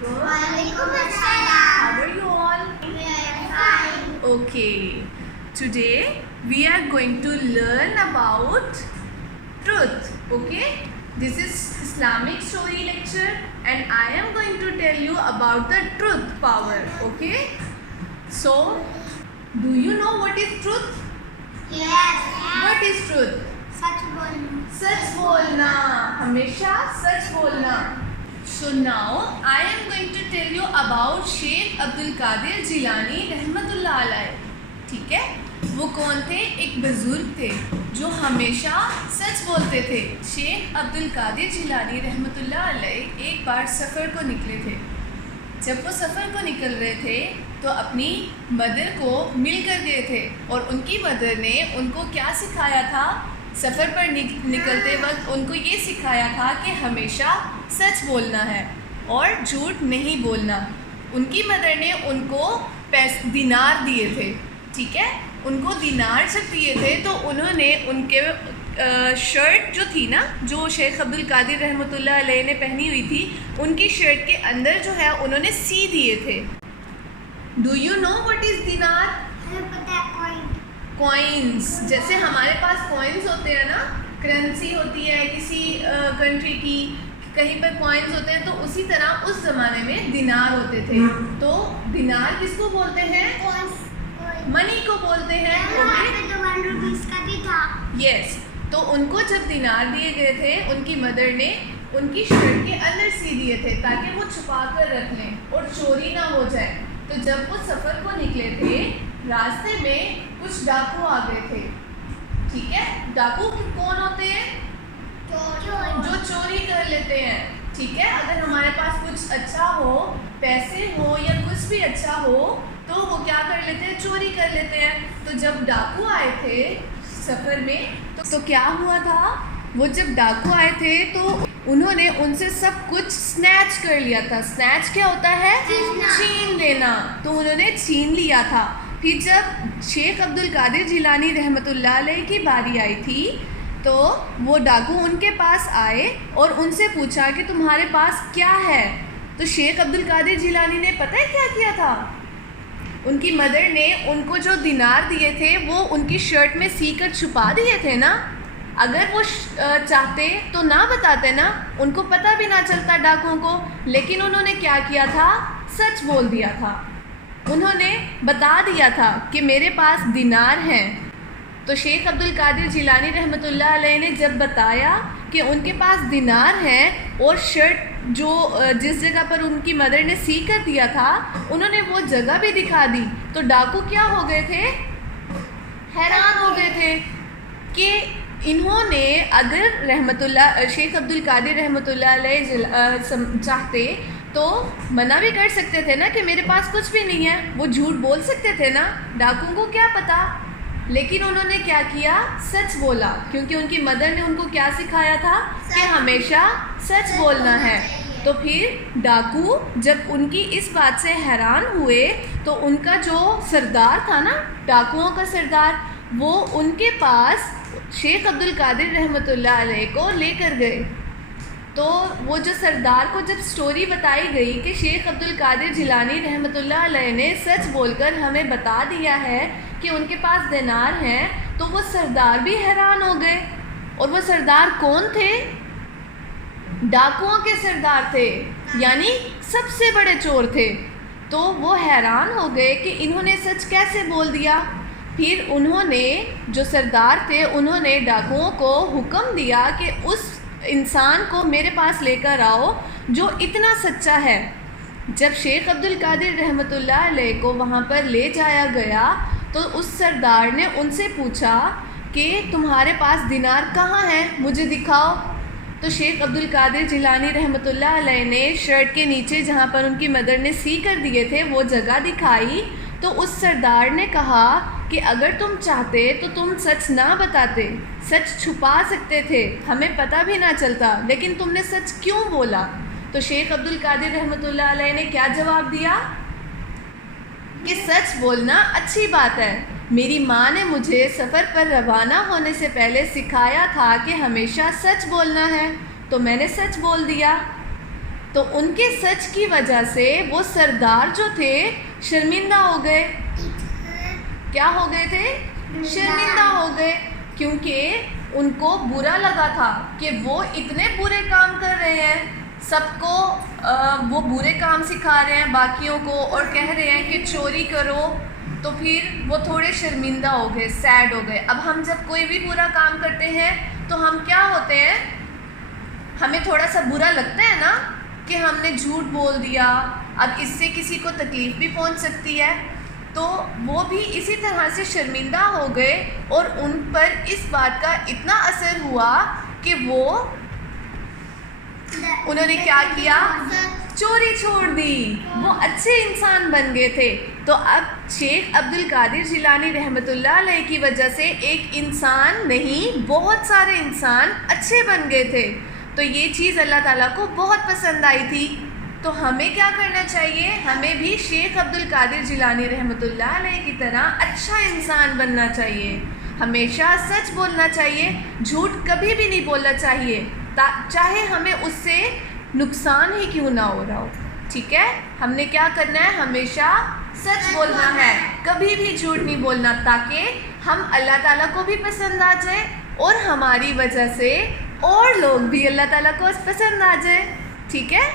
alaikum. Walaikum assalam. How are you all? We are fine. Okay. Today we are going to learn about truth. Okay. This is Islamic story lecture and I am going to tell you about the truth power. Okay. So, do you know what is truth? Yes. What is truth? सच बोलना. सच बोलना, हमेशा सच बोलना. So now I am going to tell you about Sheikh Abdul Qadir Jilani रहमतुल्लाह अलैह. ठीक है, वो कौन थे? एक बुजुर्ग थे जो हमेशा सच बोलते थे. शेख अब्दुल कादिर जिलानी रहमतुल्लाह अलैह एक बार सफ़र को निकले थे. जब वो सफ़र को निकल रहे थे तो अपनी मदर को मिल कर गए थे और उनकी मदर ने उनको क्या सिखाया था? सफ़र पर निकलते वक्त उनको ये सिखाया था कि हमेशा सच बोलना है और झूठ नहीं बोलना. उनकी मदर ने उनको दिनार दिए थे. ठीक है, उनको दिनार जब दिए थे तो उन्होंने उनके शर्ट जो थी ना, जो शेख अब्दुल कादिर रहमतुल्लाह अलैह ने पहनी हुई थी, उनकी शर्ट के अंदर जो है उन्होंने सी दिए थे. Do you know what is दिनार? हमें पता है कॉइन. कॉइन्स. जैसे हमारे पास कॉइन्स होते हैं ना, करेंसी होती है किसी कंट्री की, कहीं पर कॉइन्स होते हैं, तो उसी तरह उस ज़माने में दिनार होते थे. तो दिनार किसको बोलते हैं? मनी को बोलते हैं. हमारे तो 1 रुपीस का भी था. यस. तो उनको जब दिनार दिए गए थे, उनकी मदर ने उनकी शर्ट के अंदर सी दिए थे ताकि वो छुपा कर रख लें और चोरी ना हो जाए. तो जब वो सफ़र को निकले थे, रास्ते में कुछ डाकू आ गए थे. ठीक है, डाकू कौन होते हैं? जो चोरी कर लेते हैं. ठीक है, अगर हमारे पास कुछ अच्छा हो, पैसे हो या कुछ भी अच्छा हो, तो वो क्या कर लेते हैं? चोरी कर लेते हैं. तो जब डाकू आए थे सफ़र में तो क्या हुआ था? वो जब डाकू आए थे तो उन्होंने उनसे सब कुछ स्नैच कर लिया था. स्नैच क्या होता है? छीन लेना. तो उन्होंने छीन लिया था. फिर जब शेख अब्दुल कादिर जिलानी रहमतुल्लाह अलैह की बारी आई थी तो वो डाकू उनके पास आए और उनसे पूछा कि तुम्हारे पास क्या है? तो शेख अब्दुल कादिर जिलानी ने पता है क्या किया था? उनकी मदर ने उनको जो दिनार दिए थे वो उनकी शर्ट में सी कर छुपा दिए थे ना. अगर वो चाहते तो ना बताते ना, उनको पता भी ना चलता डाकुओं को. लेकिन उन्होंने क्या किया था? सच बोल दिया था. उन्होंने बता दिया था कि मेरे पास दिनार हैं. तो शेख अब्दुल कादिर जिलानी रहमतुल्लाह अलैह ने जब बताया कि उनके पास दिनार हैं और शर्ट जो जिस जगह पर उनकी मदर ने सी कर दिया था, उन्होंने वो जगह भी दिखा दी. तो डाकू क्या हो गए थे? हैरान हो गए थे कि इन्होंने अगर शेख अब्दुल कादिर रहमतुल्लाह अलैह चाहते तो मना भी कर सकते थे ना कि मेरे पास कुछ भी नहीं है. वो झूठ बोल सकते थे ना, डाकुओं को क्या पता. लेकिन उन्होंने क्या किया? सच बोला, क्योंकि उनकी मदर ने उनको क्या सिखाया था? कि हमेशा सच बोलना है. तो फिर डाकू जब उनकी इस बात से हैरान हुए तो उनका जो सरदार था ना, डाकुओं का सरदार, वो उनके पास शेख अब्दुल कादिर रहमतुल्लाह अलैह को लेकर गए. तो वो जो सरदार को जब स्टोरी बताई गई कि शेख अब्दुल कादिर जिलानी रहमतुल्लाह अलैह ने सच बोलकर हमें बता दिया है कि उनके पास दिनार हैं, तो वो सरदार भी हैरान हो गए. और वो सरदार कौन थे? डाकुओं के सरदार थे, यानी सबसे बड़े चोर थे. तो वो हैरान हो गए कि इन्होंने सच कैसे बोल दिया. फिर उन्होंने, जो सरदार थे, उन्होंने डाकुओं को हुक्म दिया कि उस इंसान को मेरे पास लेकर आओ जो इतना सच्चा है. जब शेख अब्दुल कादिर रहमतुल्लाह अलैह को वहाँ पर ले जाया गया तो उस सरदार ने उनसे पूछा कि तुम्हारे पास दिनार कहाँ हैं, मुझे दिखाओ. तो शेख अब्दुल कादिर जिलानी रहमतुल्लाह अलैह ने शर्ट के नीचे जहाँ पर उनकी मदर ने सी कर दिए थे वो जगह दिखाई. तो उस सरदार ने कहा कि अगर तुम चाहते तो तुम सच ना बताते, सच छुपा सकते थे, हमें पता भी ना चलता, लेकिन तुमने सच क्यों बोला? तो शेख अब्दुल कादिर रहमतुल्लाह अलैह ने क्या जवाब दिया? कि सच बोलना अच्छी बात है. मेरी माँ ने मुझे सफ़र पर रवाना होने से पहले सिखाया था कि हमेशा सच बोलना है, तो मैंने सच बोल दिया. तो उनके सच की वजह से वो सरदार जो थे शर्मिंदा हो गए। क्या हो गए थे? शर्मिंदा हो गए, क्योंकि उनको बुरा लगा था कि वो इतने बुरे काम कर रहे हैं, सबको वो बुरे काम सिखा रहे हैं बाकियों को और कह रहे हैं कि चोरी करो। तो फिर वो थोड़े शर्मिंदा हो गए, सैड हो गए। अब हम जब कोई भी बुरा काम करते हैं तो हम क्या होते हैं, हमें थोड़ा सा बुरा लगता है ना कि हमने झूठ बोल दिया, अब इससे किसी को तकलीफ़ भी पहुंच सकती है। तो वो भी इसी तरह से शर्मिंदा हो गए और उन पर इस बात का इतना असर हुआ कि उन्होंने क्या किया? चोरी छोड़ दी। वो अच्छे इंसान बन गए थे। तो अब शेख अब्दुल कादिर जिलानी रहमतुल्लाह अलैह की वजह से एक इंसान नहीं, बहुत सारे इंसान अच्छे बन गए थे। तो ये चीज़ अल्लाह ताला को बहुत पसंद आई थी। तो हमें क्या करना चाहिए? हमें भी शेख अब्दुल कादिर जिलानी रहमतुल्लाह अलैह की तरह अच्छा इंसान बनना चाहिए। हमेशा सच बोलना चाहिए, झूठ कभी भी नहीं बोलना चाहिए, चाहे हमें उससे नुकसान ही क्यों ना हो रहा हो। ठीक है, हमने क्या करना है? हमेशा सच बोलना है, कभी भी झूठ नहीं बोलना, ताकि हम अल्लाह ताला को भी पसंद आ जाए और हमारी वजह से और लोग भी अल्लाह ताला को पसंद आ जाए। ठीक है।